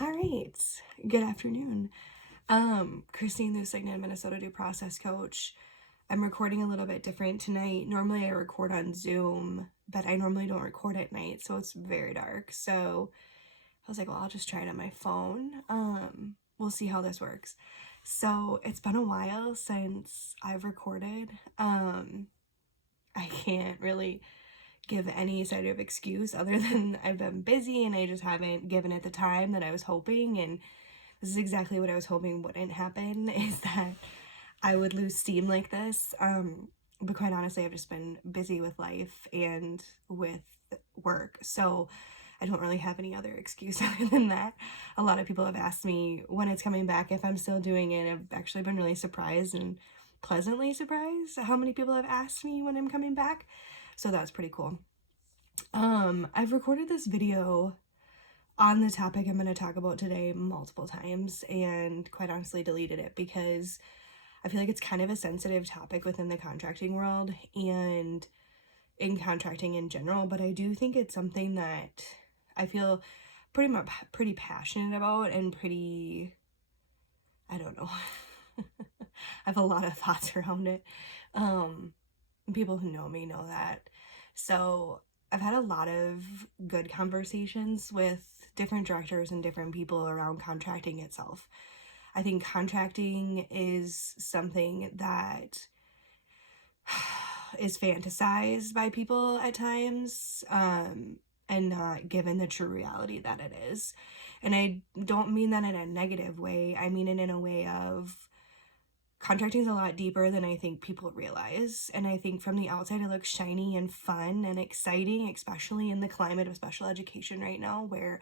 All right. Good afternoon. Christine Lusignan, Minnesota Due Process Coach. I'm recording a little bit different tonight. Normally I record on Zoom, but I normally don't record at night, so it's very dark. So I was like, well, I'll just try it on my phone. We'll see how this works. So it's been a while since I've recorded. I can't really give any sort of excuse other than I've been busy and I just haven't given it the time that I was hoping. And this is exactly what I was hoping wouldn't happen, is that I would lose steam like this. But quite honestly, I've just been busy with life and with work. So I don't really have any other excuse other than that. A lot of people have asked me when it's coming back, if I'm still doing it. I've actually been really surprised and pleasantly surprised at how many people have asked me when I'm coming back. So that's pretty cool. I've recorded this video on the topic I'm going to talk about today multiple times and quite honestly deleted it because I feel like it's kind of a sensitive topic within the contracting world and in contracting in general, but I do think it's something that I feel pretty passionate about and I don't know. I have a lot of thoughts around it. People who know me know that. So I've had a lot of good conversations with different directors and different people around contracting itself. I think contracting is something that is fantasized by people at times, and not given the true reality that it is. And I don't mean that in a negative way. I mean it in a way of contracting is a lot deeper than I think people realize. And I think from the outside it looks shiny and fun and exciting, especially in the climate of special education right now where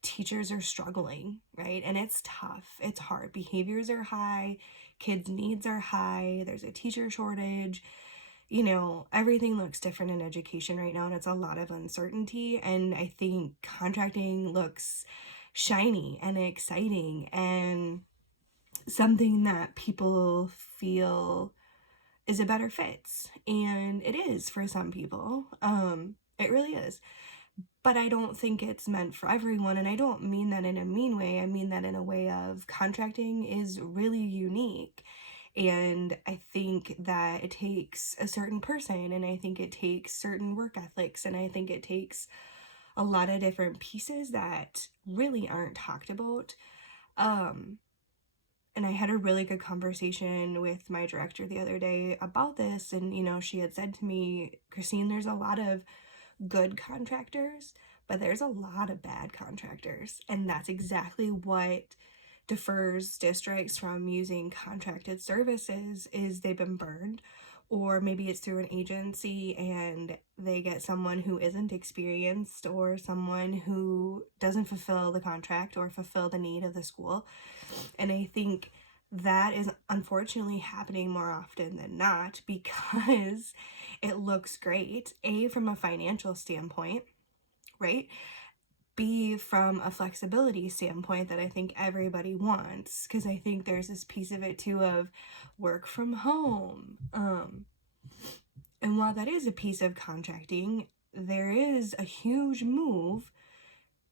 teachers are struggling, right? And it's tough. It's hard. Behaviors are high. Kids' needs are high. There's a teacher shortage. Everything looks different in education right now, and it's a lot of uncertainty. And I think contracting looks shiny and exciting and something that people feel is a better fit. And it is for some people. It really is. But I don't think it's meant for everyone. And I don't mean that in a mean way. I mean that in a way of contracting is really unique. And I think that it takes a certain person, and I think it takes certain work ethics, and I think it takes a lot of different pieces that really aren't talked about. And I had a really good conversation with my director the other day about this. And, she had said to me, Christine, there's a lot of good contractors, but there's a lot of bad contractors. And that's exactly what defers districts from using contracted services is they've been burned, or maybe it's through an agency and they get someone who isn't experienced or someone who doesn't fulfill the contract or fulfill the need of the school. And I think that is unfortunately happening more often than not because it looks great, A, from a financial standpoint, right? B, from a flexibility standpoint that I think everybody wants, because I think there's this piece of it too of work from home. And while that is a piece of contracting, there is a huge move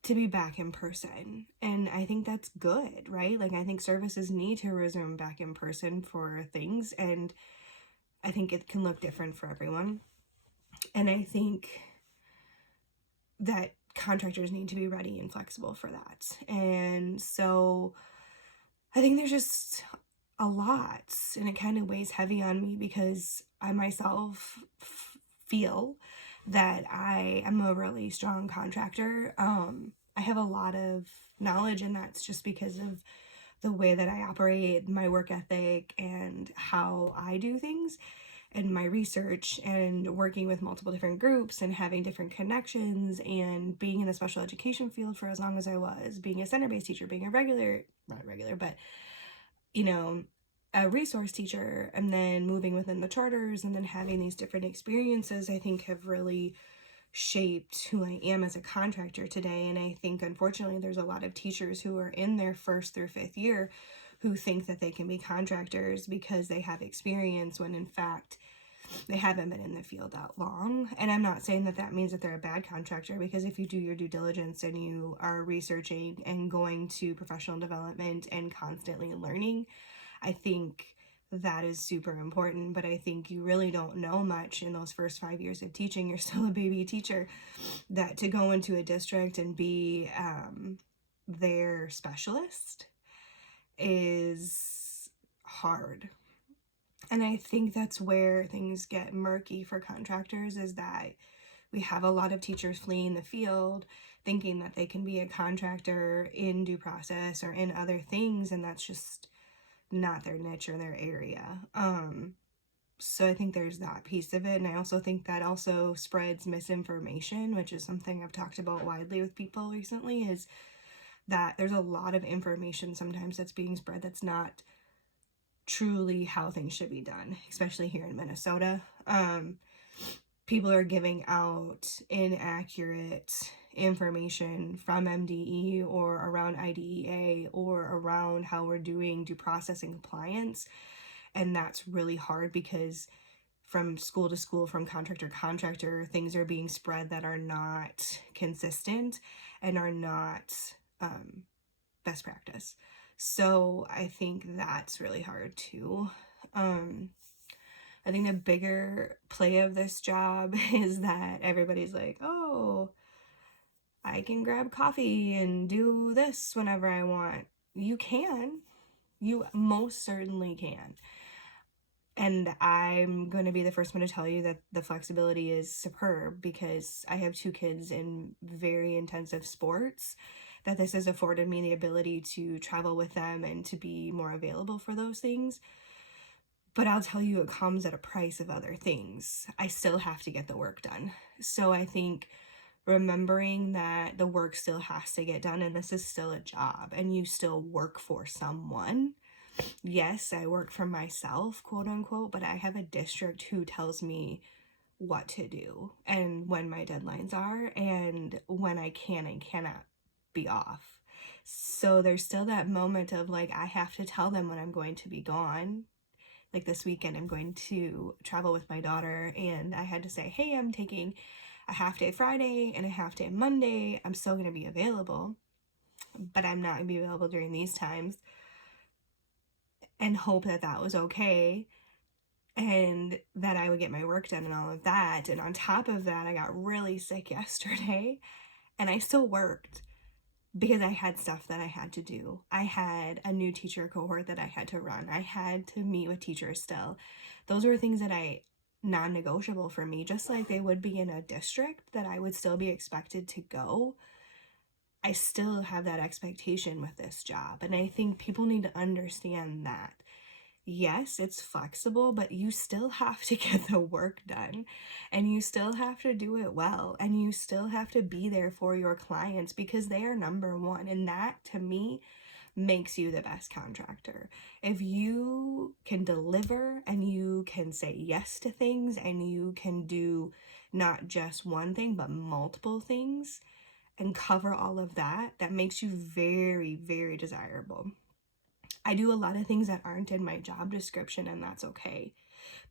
to be back in person. And I think that's good, right? Like, I think services need to resume back in person for things. And I think it can look different for everyone. And I think that contractors need to be ready and flexible for that. And so I think there's just a lot, and it kind of weighs heavy on me because I myself feel that I am a really strong contractor. I have a lot of knowledge, and that's just because of the way that I operate, my work ethic, and how I do things, and my research, and working with multiple different groups, and having different connections, and being in the special education field for as long as I was, being a center-based teacher, being a a resource teacher, and then moving within the charters, and then having these different experiences, I think have really shaped who I am as a contractor today. And I think, unfortunately, there's a lot of teachers who are in their 1st through 5th year who think that they can be contractors because they have experience, when in fact they haven't been in the field that long. And I'm not saying that that means that they're a bad contractor, because if you do your due diligence and you are researching and going to professional development and constantly learning, I think that is super important. But I think you really don't know much in those first 5 years of teaching. You're still a baby teacher. That to go into a district and be their specialist is hard. And I think that's where things get murky for contractors, is that we have a lot of teachers fleeing the field thinking that they can be a contractor in due process or in other things, and that's just not their niche or their area. So I think there's that piece of it. And I also think that also spreads misinformation, which is something I've talked about widely with people recently, is that there's a lot of information sometimes that's being spread that's not truly how things should be done, especially here in Minnesota. People are giving out inaccurate information from MDE or around IDEA or around how we're doing due process and compliance. And that's really hard, because from school to school, from contractor to contractor, things are being spread that are not consistent and are not best practice. So I think that's really hard too. I think the bigger play of this job is that everybody's like, oh, I can grab coffee and do this whenever I want. You can. You most certainly can. And I'm going to be the first one to tell you that the flexibility is superb, because I have 2 kids in very intensive sports, that this has afforded me the ability to travel with them and to be more available for those things. But I'll tell you, it comes at a price of other things. I still have to get the work done. So I think remembering that the work still has to get done, and this is still a job, and you still work for someone. Yes, I work for myself, quote unquote, but I have a district who tells me what to do and when my deadlines are and when I can and cannot be off. So there's still that moment of like, I have to tell them when I'm going to be gone. Like this weekend, I'm going to travel with my daughter, and I had to say, hey, I'm taking a half day Friday and a half day Monday. I'm still going to be available, but I'm not going to be available during these times, and hope that that was okay and that I would get my work done and all of that. And on top of that, I got really sick yesterday, and I still worked because I had stuff that I had to do. I had a new teacher cohort that I had to run. I had to meet with teachers still. Those were things that non-negotiable for me, just like they would be in a district that I would still be expected to go. I still have that expectation with this job. And I think people need to understand that. Yes, it's flexible, but you still have to get the work done, and you still have to do it well, and you still have to be there for your clients, because they are number one. And that, to me, makes you the best contractor. If you can deliver and you can say yes to things and you can do not just one thing, but multiple things and cover all of that, that makes you very, very desirable. I do a lot of things that aren't in my job description, and that's okay,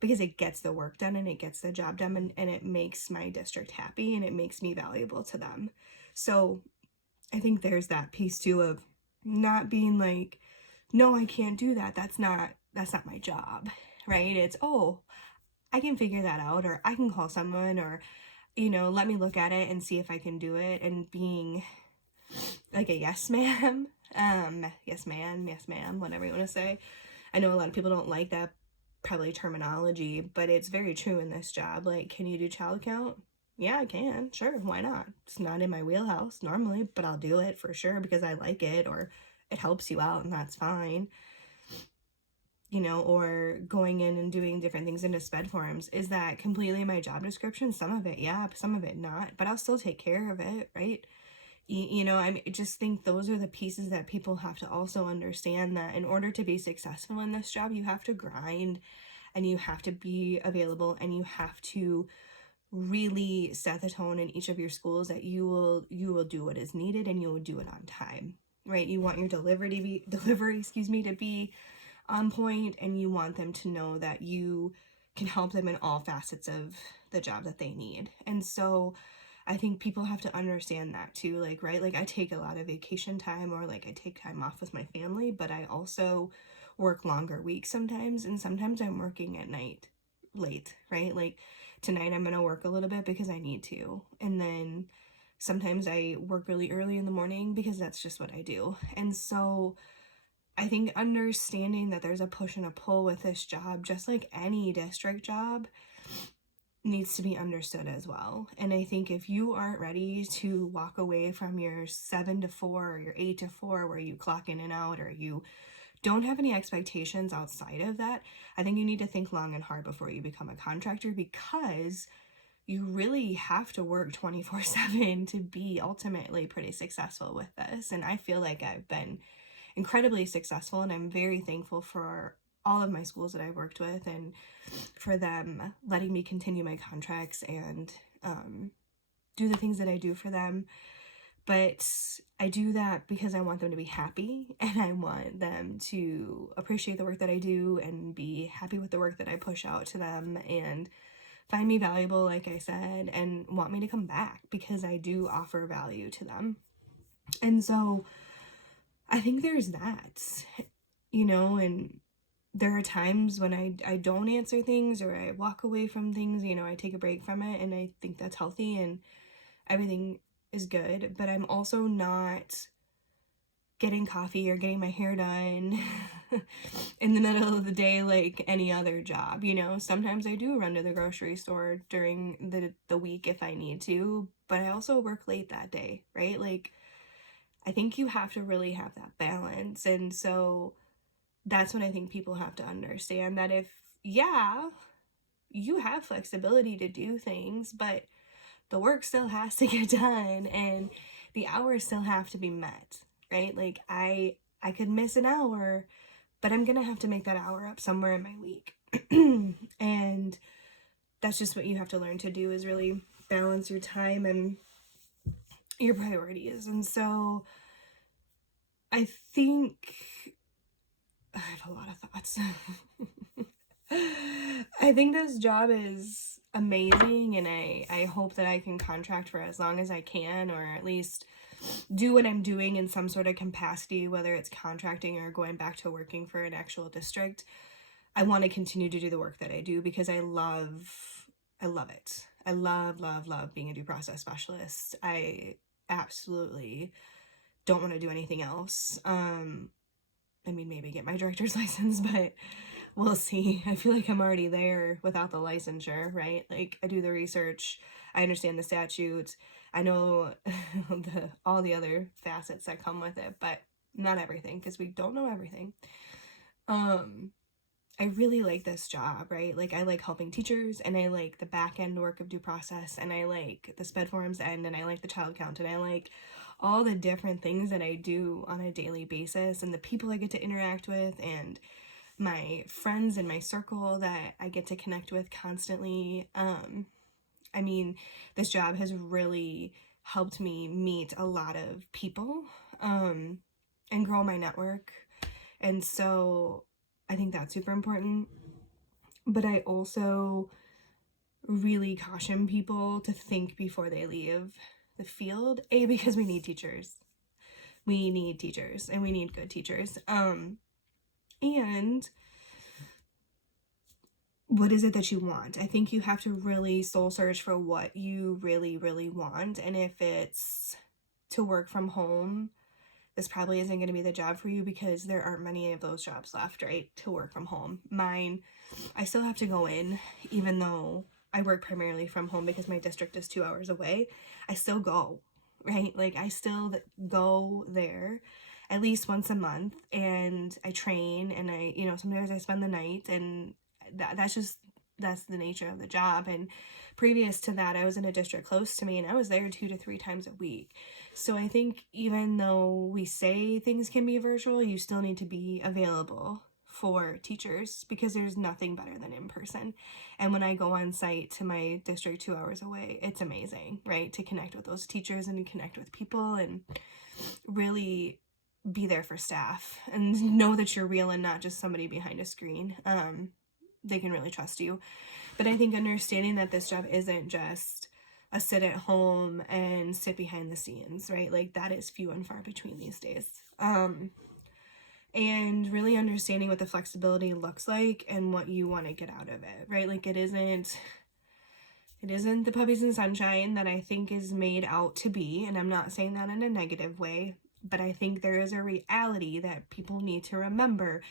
because it gets the work done and it gets the job done, and it makes my district happy and it makes me valuable to them. So I think there's that piece too of not being like, no, I can't do that. That's not my job, right? It's, oh, I can figure that out, or I can call someone, or, let me look at it and see if I can do it, and being like a yes ma'am, yes man, yes ma'am, whatever you want to say. I know a lot of people don't like that probably terminology, but it's very true in this job. Like, can you do child count? Yeah, I can. Sure, why not? It's not in my wheelhouse normally, but I'll do it for sure because I like it, or it helps you out, and that's fine. Or going in and doing different things into sped forms. Is that completely my job description? Some of it, yeah, some of it not, but I'll still take care of it, right? I just think those are the pieces that people have to also understand, that in order to be successful in this job, you have to grind, and you have to be available, and you have to really set the tone in each of your schools that you will do what is needed, and you will do it on time, right? You want your delivery to be on point, and you want them to know that you can help them in all facets of the job that they need. And so I think people have to understand that too, like, right? Like I take a lot of vacation time, or like I take time off with my family, but I also work longer weeks sometimes, and sometimes I'm working at night late, right? Like tonight I'm going to work a little bit because I need to. And then sometimes I work really early in the morning because that's just what I do. And so I think understanding that there's a push and a pull with this job, just like any district job, needs to be understood as well. And I think if you aren't ready to walk away from your 7 to 4 or your 8 to 4 where you clock in and out, or you don't have any expectations outside of that, I think you need to think long and hard before you become a contractor, because you really have to work 24/7 to be ultimately pretty successful with this. And I feel like I've been incredibly successful, and I'm very thankful for all of my schools that I've worked with, and for them letting me continue my contracts and do the things that I do for them. But I do that because I want them to be happy, and I want them to appreciate the work that I do and be happy with the work that I push out to them, and find me valuable, like I said, and want me to come back because I do offer value to them. And so I think there's that, and there are times when I don't answer things, or I walk away from things, I take a break from it, and I think that's healthy and everything is good. But I'm also not getting coffee or getting my hair done in the middle of the day like any other job. Sometimes I do run to the grocery store during the week if I need to, but I also work late that day, right? Like, I think you have to really have that balance. And so that's when I think people have to understand that you have flexibility to do things, but the work still has to get done, and the hours still have to be met, right? Like I could miss an hour, but I'm gonna have to make that hour up somewhere in my week. And that's just what you have to learn to do, is really balance your time and your priorities. And so I think I have a lot of thoughts. I think this job is amazing, and I hope that I can contract for as long as I can, or at least do what I'm doing in some sort of capacity, whether it's contracting or going back to working for an actual district. I want to continue to do the work that I do because I love it. I love being a due process specialist. I absolutely don't want to do anything else. Maybe get my director's license, but we'll see. I feel like I'm already there without the licensure, right? Like, I do the research, I understand the statutes, I know all the other facets that come with it, but not everything, because we don't know everything. I really like this job, right? Like, I like helping teachers, and I like the back end work of due process, and I like the sped forms end, and I like the child count, and I like all the different things that I do on a daily basis, and the people I get to interact with, and my friends in my circle that I get to connect with constantly. This job has really helped me meet a lot of people and grow my network. And so I think that's super important. But I also really caution people to think before they leave the field. Because we need teachers. We need teachers, and we need good teachers. And what is it that you want? I think you have to really soul search for what you really, really want. And if it's to work from home, this probably isn't going to be the job for you, because there aren't many of those jobs left, right, to work from home. Mine, I still have to go in, even though I work primarily from home because my district is 2 hours away. I still go, right? Like, I still go there at least once a month, and I train, and I, sometimes I spend the night, and that's the nature of the job. And previous to that, I was in a district close to me, and I was there 2 to 3 times a week. So I think even though we say things can be virtual, you still need to be available for teachers, because there's nothing better than in person. And when I go on site to my district 2 hours away, it's amazing, right? To connect with those teachers and to connect with people and really be there for staff and know that you're real and not just somebody behind a screen. they can really trust you. But I think understanding that this job isn't just a sit at home and sit behind the scenes, right? Like, that is few and far between these days. And really understanding what the flexibility looks like and what you want to get out of it, right? Like, it isn't the puppies and sunshine that I think is made out to be, and I'm not saying that in a negative way, but I think there is a reality that people need to remember,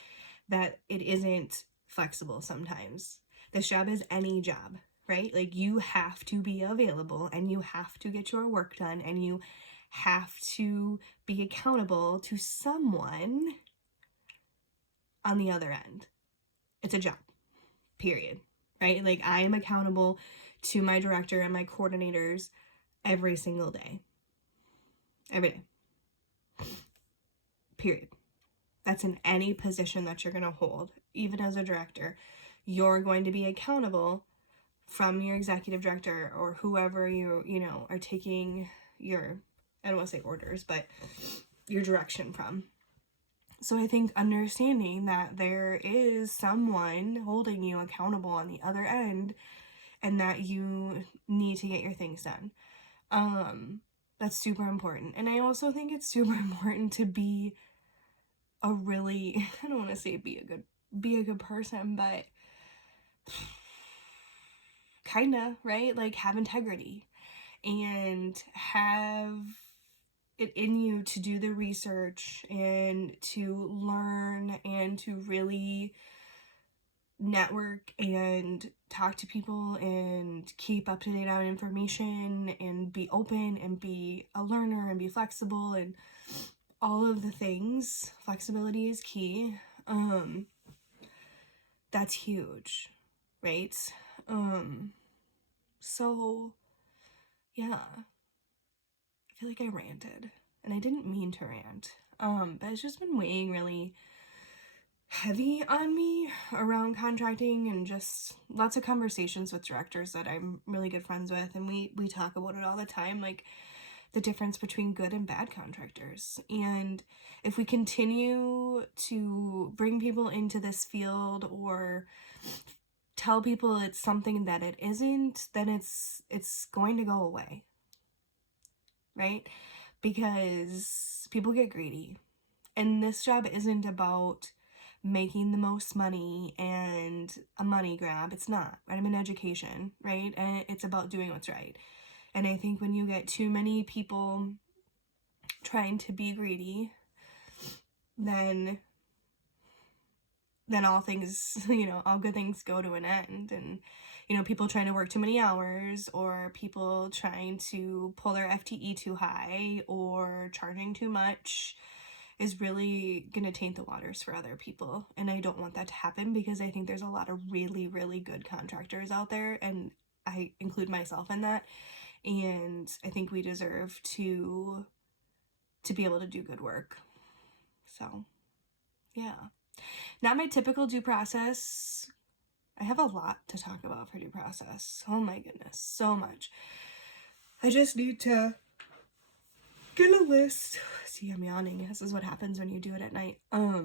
that it isn't flexible sometimes. This job is any job, right? Like, you have to be available, and you have to get your work done, and you have to be accountable to someone on the other end. It's a job, period, right? Like, I am accountable to my director and my coordinators every single day. Every day. Period. That's in any position that you're going to hold. Even as a director, you're going to be accountable from your executive director or whoever you are taking your, I don't want to say orders, but your direction from. So I think understanding that there is someone holding you accountable on the other end, and that you need to get your things done. That's super important. And I also think it's super important to be a really, I don't want to say be a good person, but kinda, right? Like, have integrity and have it in you to do the research and to learn and to really network and talk to people and keep up to date on information and be open and be a learner and be flexible and all of the things. Flexibility is key. That's huge, right? So yeah, I feel like I ranted, and I didn't mean to rant. But it's just been weighing really heavy on me around contracting, and just lots of conversations with directors that I'm really good friends with, and we talk about it all the time, like the difference between good and bad contractors. And if we continue to bring people into this field or tell people it's something that it isn't, then it's going to go away, right? Because people get greedy, and this job isn't about making the most money and a money grab. It's not, right? I'm in education, right? And it's about doing what's right. And I think when you get too many people trying to be greedy, then all things, all good things go to an end. And, people trying to work too many hours, or people trying to pull their FTE too high, or charging too much, is really going to taint the waters for other people. And I don't want that to happen, because I think there's a lot of really, really good contractors out there, and I include myself in that. And I think we deserve to be able to do good work. So, yeah. Not my typical due process. I have a lot to talk about for due process. Oh my goodness, so much. I just need to get a list. See, I'm yawning. This is what happens when you do it at night. I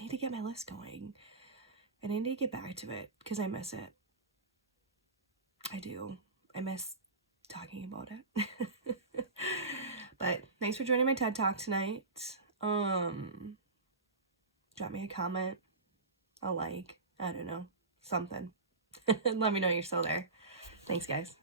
need to get my list going. I need to get back to it, because I miss it. I do. I miss talking about it. But thanks for joining my TED Talk tonight. Drop me a comment, a like, I don't know, something. Let me know you're still there. Thanks, guys.